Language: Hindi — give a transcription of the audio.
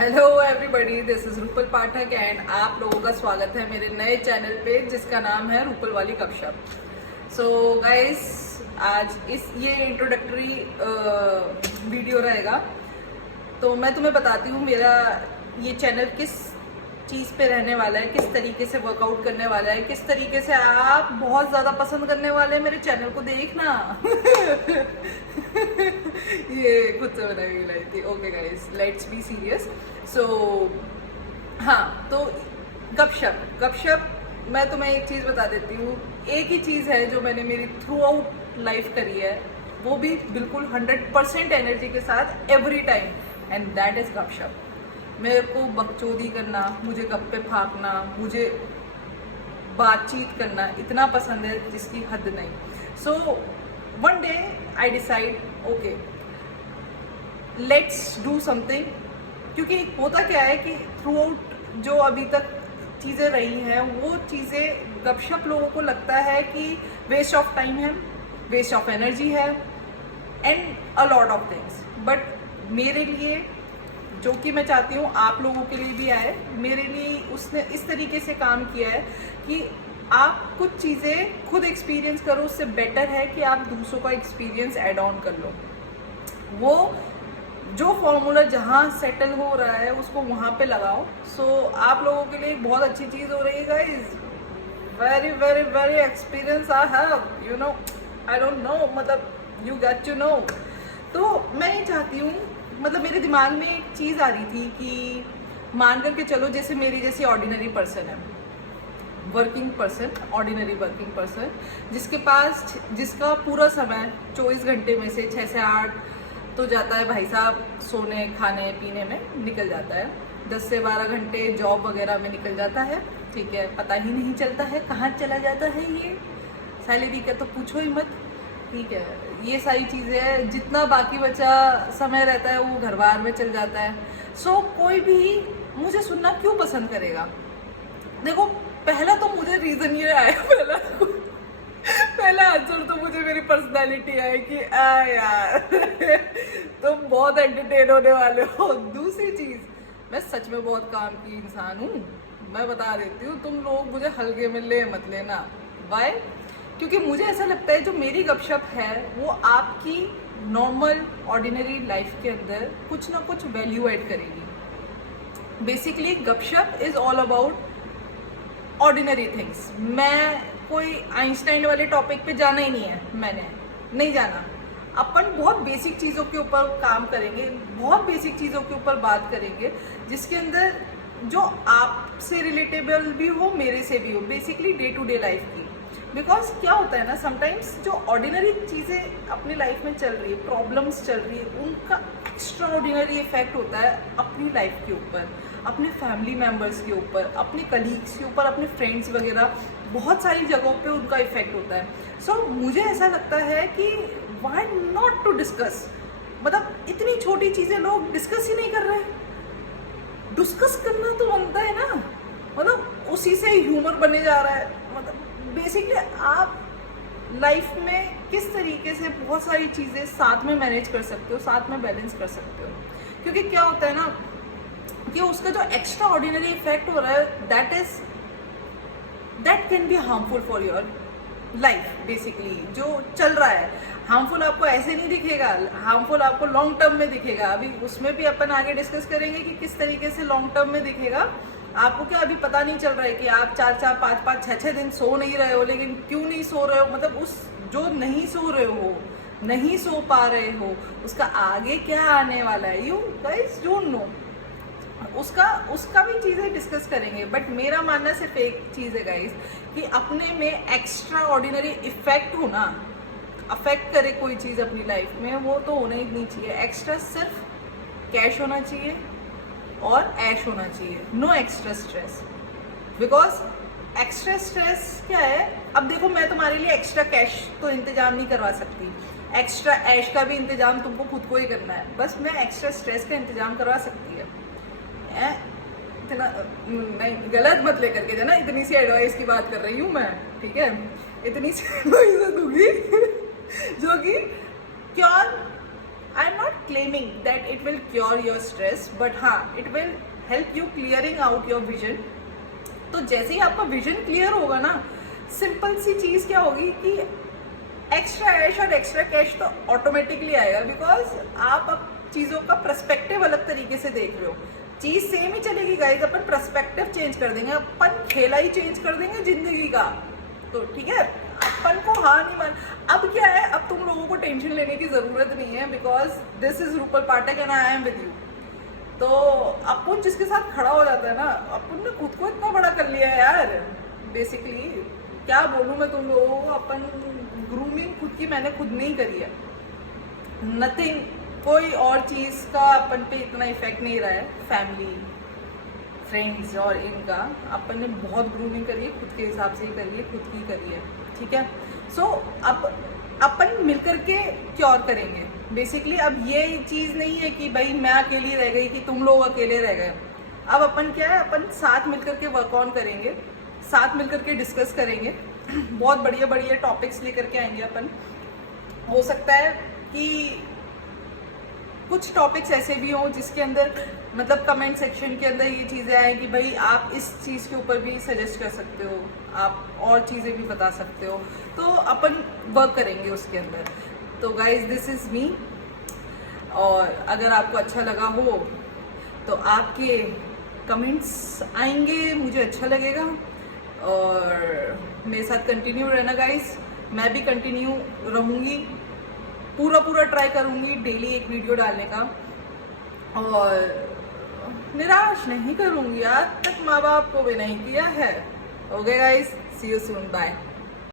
Hello everybody, this is Rupal Pathak and आप लोगों का स्वागत है मेरे नए चैनल पे जिसका नाम है रूपल वाली गपशप। सो गाइस, आज ये इंट्रोडक्टरी वीडियो रहेगा। तो मैं तुम्हें बताती हूँ मेरा ये चैनल किस चीज़ पे रहने वाला है, किस तरीके से वर्कआउट करने वाला है, किस तरीके से आप बहुत ज़्यादा पसंद करने वाले हैं मेरे चैनल को। देखना ये खुद से बनाई लाई थी। Okay guys, let's be serious. So हाँ, तो गपशप मैं तुम्हें एक चीज़ बता देती हूँ। एक ही चीज़ है जो मैंने मेरी थ्रू आउट लाइफ करी है, वो भी बिल्कुल 100% एनर्जी के साथ every time, and that is गपशप। मेरे को बकचोदी करना, मुझे गप्पे फाँकना, मुझे बातचीत करना इतना पसंद है जिसकी हद नहीं। So one day I decide, okay let's do something. क्योंकि होता क्या है कि थ्रू आउट जो अभी तक चीज़ें रही हैं, वो चीज़ें गपशप लोगों को लगता है कि वेस्ट ऑफ टाइम है, वेस्ट ऑफ एनर्जी है and a lot of things. But मेरे लिए, जो कि मैं चाहती हूँ आप लोगों के लिए भी आए, मेरे लिए उसने इस तरीके से काम किया है कि आप कुछ चीज़ें खुद एक्सपीरियंस करो, उससे बेटर है कि आप दूसरों का एक्सपीरियंस ऐड ऑन कर लो। वो जो फॉर्मूला जहाँ सेटल हो रहा है उसको वहाँ पे लगाओ। सो आप लोगों के लिए एक बहुत अच्छी चीज़ हो रही है guys. Very very very experience I have, you know, I don't know, मतलब यू गेट टू नो। तो मैं ये चाहती हूँ, मतलब मेरे दिमाग में एक चीज़ आ रही थी कि मान करके चलो, जैसे मेरी जैसी ऑर्डिनरी पर्सन है, working person, ordinary working person, जिसका पूरा समय 24 घंटे में से 6 से 8 तो जाता है भाई साहब सोने खाने पीने में निकल जाता है। 10 से 12 घंटे जॉब वगैरह में निकल जाता है। ठीक है, पता ही नहीं चलता है कहाँ चला जाता है ये। सैलरी का तो पूछो ही मत। ठीक है, ये सारी चीज़ें, जितना बाकी बचा समय रहता है वो घर बार में चल जाता है। सो कोई भी मुझे सुनना क्यों पसंद करेगा? देखो, पहला तो मुझे रीज़न ये आया, पहला आंसर तो मुझे मेरी पर्सनालिटी है कि यार तुम बहुत एंटरटेन होने वाले हो। दूसरी चीज़, मैं सच में बहुत काम की इंसान हूँ। मैं बता देती हूँ, तुम लोग मुझे हल्के में ले मत लेना। वाई? क्योंकि मुझे ऐसा लगता है जो मेरी गपशप है वो आपकी नॉर्मल ऑर्डिनरी लाइफ के अंदर कुछ ना कुछ वैल्यू ऐड करेगी। बेसिकली गपशप is all about ordinary things. मैं कोई आइंस्टाइन वाले टॉपिक पे जाना ही नहीं है, मैंने नहीं जाना। अपन बहुत बेसिक चीज़ों के ऊपर काम करेंगे, बहुत बेसिक चीज़ों के ऊपर बात करेंगे, जिसके अंदर जो आपसे रिलेटेबल भी हो, मेरे से भी हो, basically day to day life की। बिकॉज क्या होता है ना, समटाइम्स जो ऑर्डिनरी चीज़ें अपनी लाइफ में चल रही है, प्रॉब्लम्स चल रही है, उनका एक्स्ट्रा ऑर्डिनरी इफेक्ट होता है अपनी लाइफ के ऊपर, अपने फैमिली मेम्बर्स के ऊपर, अपने कलीग्स के ऊपर, अपने फ्रेंड्स वगैरह, बहुत सारी जगहों पे उनका इफेक्ट होता है। सो मुझे ऐसा लगता है कि व्हाई नॉट टू डिस्कस। मतलब इतनी छोटी चीज़ें लोग डिस्कस ही नहीं कर रहे। डिस्कस करना तो बनता है ना, मतलब उसी से ह्यूमर बने जा रहा है। मतलब बेसिकली आप लाइफ में किस तरीके से बहुत सारी चीज़ें साथ में मैनेज कर सकते हो, साथ में बैलेंस कर सकते हो। क्योंकि क्या होता है ना कि उसका जो एक्स्ट्रा ऑर्डिनरी इफेक्ट हो रहा है, that can be harmful for your life. Basically जो चल रहा है, हार्मफुल आपको ऐसे नहीं दिखेगा, हार्मफुल आपको लॉन्ग टर्म में दिखेगा। अभी उसमें भी अपन आगे डिस्कस करेंगे कि किस तरीके से लॉन्ग टर्म में दिखेगा। आपको क्या अभी पता नहीं चल रहा है कि आप 4-4, 5-5, 6-6 दिन सो नहीं रहे हो, लेकिन क्यों नहीं सो रहे हो? मतलब उस जो नहीं सो रहे हो, नहीं सो पा रहे हो, उसका आगे क्या आने वाला है, यू गाइस डोंट नो। उसका भी चीज़ें डिस्कस करेंगे। बट मेरा मानना सिर्फ एक चीज़ है गाइस, कि अपने में एक्स्ट्रा ऑर्डिनरी इफेक्ट होना, अफेक्ट करे कोई चीज़ अपनी लाइफ में, वो तो होना ही नहीं चाहिए। एक्स्ट्रा सिर्फ कैश होना चाहिए और ऐश होना चाहिए, no extra stress. Because extra stress क्या है? अब देखो, मैं तुम्हारे लिए एक्स्ट्रा कैश तो इंतजाम नहीं करवा सकती, एक्स्ट्रा ऐश का भी इंतजाम तुमको खुद को ही करना है। बस मैं एक्स्ट्रा स्ट्रेस का इंतजाम करवा सकती है। इतना नहीं, गलत मत लेकर के जाना, इतनी सी एडवाइस की बात कर रही हूँ मैं, ठीक है? इतनी सी एडवाइस दूंगी जो कि क्या I am not claiming that it will cure your stress, but हाँ it will help you clearing out your vision. तो जैसे ही आपका विजन क्लियर होगा ना, सिंपल सी चीज क्या होगी कि एक्स्ट्रा ऐश और एक्स्ट्रा कैश तो ऑटोमेटिकली आएगा, बिकॉज आप अब चीजों का पर्सपेक्टिव अलग तरीके से देख रहे हो। चीज सेम ही चलेगी गाइस, अपन पर्सपेक्टिव चेंज कर देंगे, अपन खेला ही चेंज कर देंगे जिंदगी का। तो ठीक है, अपन को हाँ नहीं मान। अब क्या है, अब तुम लोगों को टेंशन लेने की जरूरत नहीं है, because this is Rupal Pathak and I am with you. तो अपन जिसके साथ खड़ा हो जाता है ना, अपन ने खुद को इतना बड़ा कर लिया है यार। बेसिकली क्या बोलूं मैं तुम लोगों को, अपन ग्रूमिंग खुद की मैंने खुद नहीं करी है, नथिंग, कोई और चीज का अपन पे इतना इफेक्ट नहीं रहा है। फैमिली, फ्रेंड्स और इनका अपन ने बहुत ग्रूमिंग करी है, खुद के हिसाब से ही करी है, खुद की करी है, ठीक है। सो अब अपन मिलकर के क्योर करेंगे बेसिकली। अब ये चीज नहीं है कि भाई मैं अकेली रह गई कि तुम लोग अकेले रह गए। अब अपन क्या है, अपन साथ मिलकर के वर्क ऑन करेंगे, साथ मिलकर के डिस्कस करेंगे, बहुत बढ़िया बढ़िया टॉपिक्स लेकर के आएंगे अपन। हो सकता है कि कुछ टॉपिक्स ऐसे भी हों जिसके अंदर मतलब कमेंट सेक्शन के अंदर ये चीज़ें आए कि भाई आप इस चीज़ के ऊपर भी सजेस्ट कर सकते हो, आप और चीज़ें भी बता सकते हो, तो अपन वर्क करेंगे उसके अंदर। तो गाइज दिस इज़ मी, और अगर आपको अच्छा लगा हो तो आपके कमेंट्स आएंगे, मुझे अच्छा लगेगा, और मेरे साथ कंटिन्यू रहना गाइज। मैं भी कंटिन्यू रहूँगी, पूरा ट्राई करूँगी डेली एक वीडियो डालने का, और निराश नहीं करूँगी, आज तक माँ बाप को भी नहीं किया है। Okay guys, see you soon, bye.